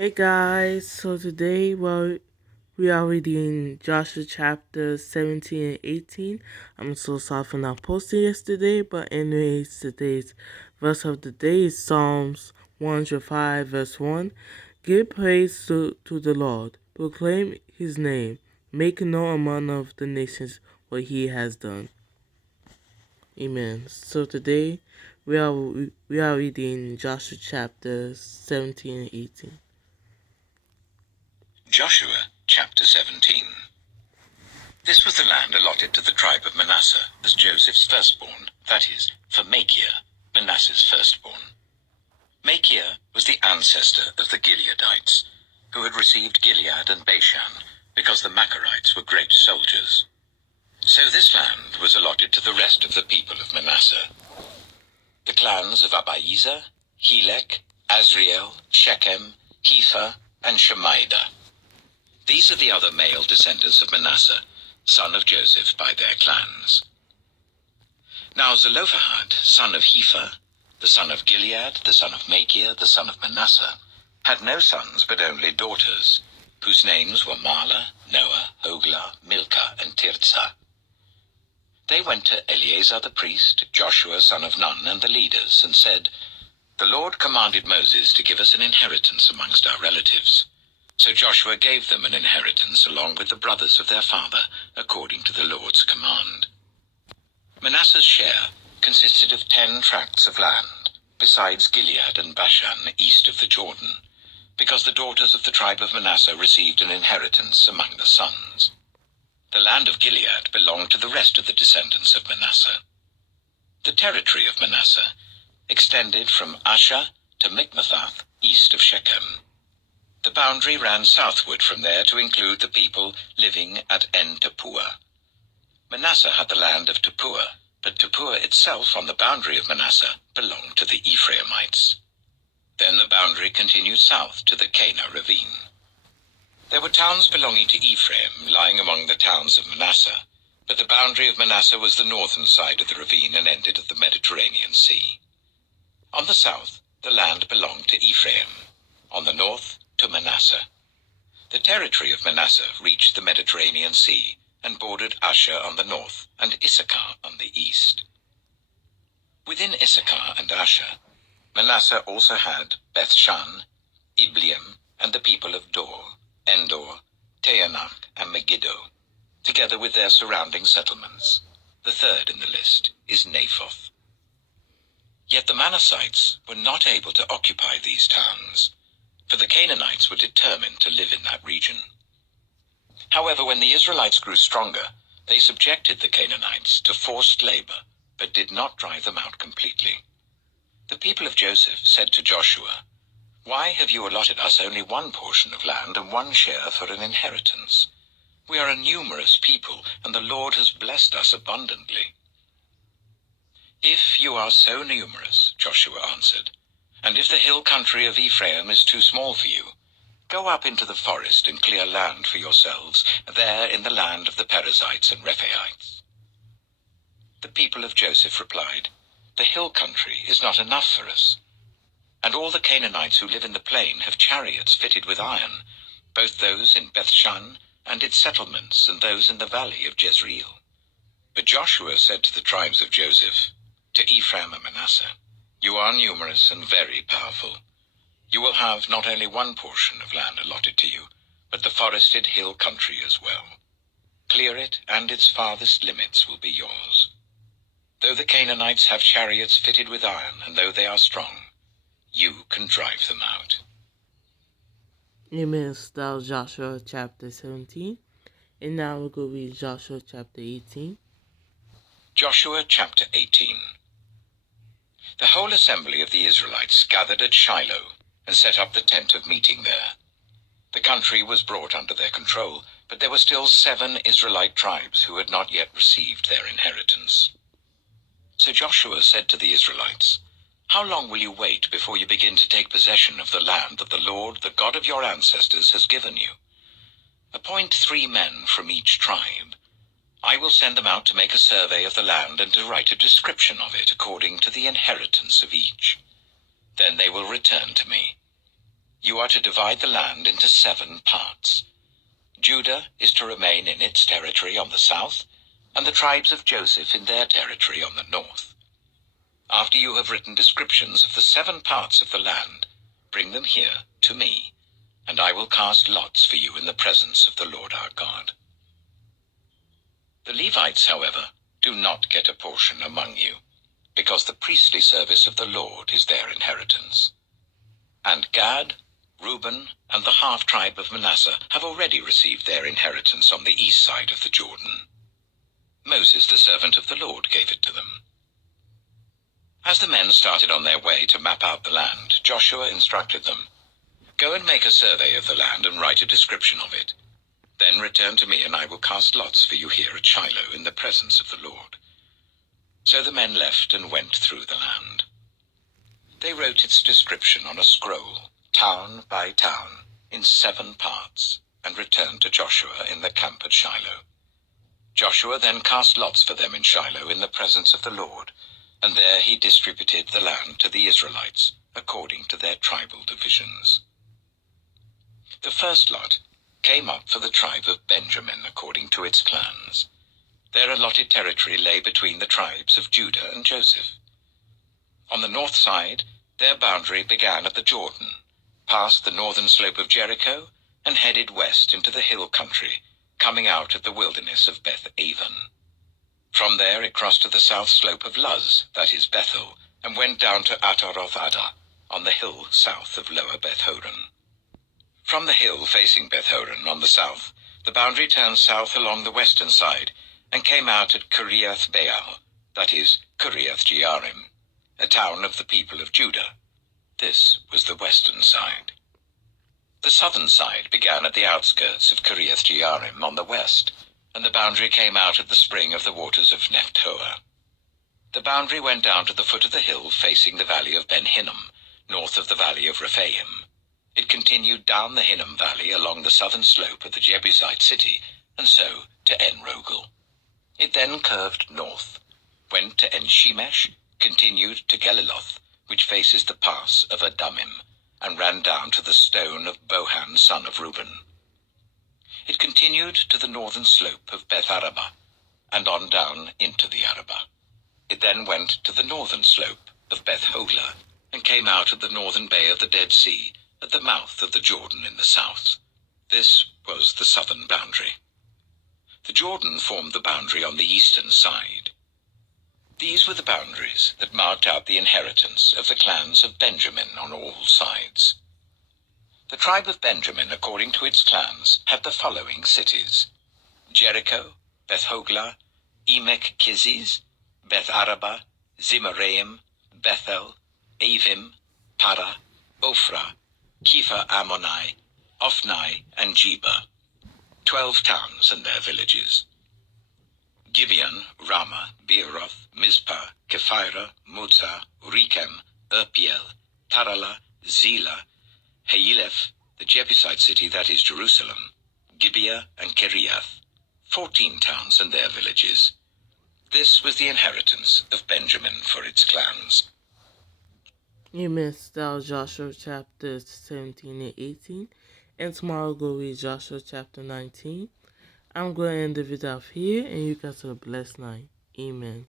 Hey guys, so today we are reading Joshua chapter 17 and 18. I'm so sorry for not posting yesterday, but anyways, today's verse of the day is Psalms 105 verse 1. Give praise to the Lord, proclaim his name, make known among of the nations what he has done. Amen. So today we are reading Joshua chapter 17 and 18. Joshua chapter 17. This was the land allotted to the tribe of Manasseh as Joseph's firstborn, that is, for Machir, Manasseh's firstborn. Machir was the ancestor of the Gileadites, who had received Gilead and Bashan because the Machirites were great soldiers. So this land was allotted to the rest of the people of Manasseh. The clans of Abiezer, Helek, Asriel, Shechem, Hepher, and Shemaiah. These are the other male descendants of Manasseh, son of Joseph by their clans. Now Zelophehad, son of Hepher, the son of Gilead, the son of Machir, the son of Manasseh, had no sons but only daughters, whose names were Mahlah, Noah, Hoglah, Milcah, and Tirzah. They went to Eleazar the priest, Joshua son of Nun, and the leaders, and said, "The Lord commanded Moses to give us an inheritance amongst our relatives." So Joshua gave them an inheritance along with the brothers of their father, according to the Lord's command. Manasseh's share consisted of 10 tracts of land, besides Gilead and Bashan east of the Jordan, because the daughters of the tribe of Manasseh received an inheritance among the sons. The land of Gilead belonged to the rest of the descendants of Manasseh. The territory of Manasseh extended from Asher to Mikmethath east of Shechem. The boundary ran southward from there to include the people living at En-Tappuah. Manasseh had the land of Tappuah, but Tappuah itself on the boundary of Manasseh belonged to the Ephraimites. Then the boundary continued south to the Kanah ravine. There were towns belonging to Ephraim lying among the towns of Manasseh, but the boundary of Manasseh was the northern side of the ravine and ended at the Mediterranean Sea. On the south, the land belonged to Ephraim. On the north, to Manasseh. The territory of Manasseh reached the Mediterranean Sea and bordered Asher on the north and Issachar on the east. Within Issachar and Asher, Manasseh also had Bethshan, Ibleam, and the people of Dor, Endor, Taanach, and Megiddo, together with their surrounding settlements. The third in the list is Naphoth. Yet the Manassites were not able to occupy these towns, for the Canaanites were determined to live in that region. However, when the Israelites grew stronger, they subjected the Canaanites to forced labor, but did not drive them out completely. The people of Joseph said to Joshua, "Why have you allotted us only one portion of land and one share for an inheritance? We are a numerous people, and the Lord has blessed us abundantly." "If you are so numerous," Joshua answered, "and if the hill country of Ephraim is too small for you, go up into the forest and clear land for yourselves, there in the land of the Perizzites and Rephaites." The people of Joseph replied, "The hill country is not enough for us, and all the Canaanites who live in the plain have chariots fitted with iron, both those in Bethshan and its settlements and those in the valley of Jezreel." But Joshua said to the tribes of Joseph, to Ephraim and Manasseh, "You are numerous and very powerful. You will have not only one portion of land allotted to you, but the forested hill country as well. Clear it, and its farthest limits will be yours. Though the Canaanites have chariots fitted with iron, and though they are strong, you can drive them out." Amen. So that was Joshua chapter 17. And now we'll go read Joshua chapter 18. Joshua chapter 18. The whole assembly of the Israelites gathered at Shiloh and set up the tent of meeting there. The country was brought under their control, but there were still 7 Israelite tribes who had not yet received their inheritance. So Joshua said to the Israelites, "How long will you wait before you begin to take possession of the land that the Lord, the God of your ancestors, has given you? Appoint 3 men from each tribe. I will send them out to make a survey of the land and to write a description of it according to the inheritance of each. Then they will return to me. You are to divide the land into 7 parts. Judah is to remain in its territory on the south, and the tribes of Joseph in their territory on the north. After you have written descriptions of the 7 parts of the land, bring them here to me, and I will cast lots for you in the presence of the Lord our God. The Levites, however, do not get a portion among you, because the priestly service of the Lord is their inheritance. And Gad, Reuben, and the half-tribe of Manasseh have already received their inheritance on the east side of the Jordan. Moses, the servant of the Lord, gave it to them. As the men started on their way to map out the land, Joshua instructed them, "Go and make a survey of the land and write a description of it. Then return to me, and I will cast lots for you here at Shiloh in the presence of the Lord." So the men left and went through the land. They wrote its description on a scroll, town by town, in 7 parts, and returned to Joshua in the camp at Shiloh. Joshua then cast lots for them in Shiloh in the presence of the Lord, and there he distributed the land to the Israelites, according to their tribal divisions. The first lot came up for the tribe of Benjamin according to its clans. Their allotted territory lay between the tribes of Judah and Joseph. On the north side, their boundary began at the Jordan, passed the northern slope of Jericho, and headed west into the hill country, coming out at the wilderness of Beth-aven. From there it crossed to the south slope of Luz, that is Bethel, and went down to Ataroth-adah, on the hill south of Lower Beth-horon. From the hill facing Beth-horon on the south, the boundary turned south along the western side, and came out at Kiriath-baal, that is Kiriath-jearim, a town of the people of Judah. This was the western side. The southern side began at the outskirts of Kiriath-jearim on the west, and the boundary came out at the spring of the waters of Nephtoah. The boundary went down to the foot of the hill facing the valley of Ben-Hinnom, north of the valley of Rephaim. It continued down the Hinnom valley along the southern slope of the Jebusite city, and so to En-rogel. It then curved north, went to En-shemesh, continued to Geliloth, which faces the pass of Adumim, and ran down to the stone of Bohan, son of Reuben. It continued to the northern slope of Beth-arabah, and on down into the Arabah. It then went to the northern slope of Beth-hoglah, and came out at the northern bay of the Dead Sea, at the mouth of the Jordan in the south. This was the southern boundary. The Jordan formed the boundary on the eastern side. These were the boundaries that marked out the inheritance of the clans of Benjamin on all sides. The tribe of Benjamin, according to its clans, had the following cities: Jericho, Beth-hoglah, Emek-keziz, Beth-arabah, Zimaraim, Bethel, Avim, Para, Ophrah, Kepha-ammoni, Ophni, and Geba, 12 towns and their villages. Gibeon, Ramah, Beeroth, Mizpah, Kephirah, Mozah, Rechem, Irpeel, Tarala, Zelah, Haeleph, the Jebusite city, that is Jerusalem, Gibeah, and Kiriath, 14 towns and their villages. This was the inheritance of Benjamin for its clans. You missed out Joshua chapters 17 and 18, and tomorrow we'll go read Joshua chapter 19. I'm going to end the video off here, and you guys have a blessed night. Amen.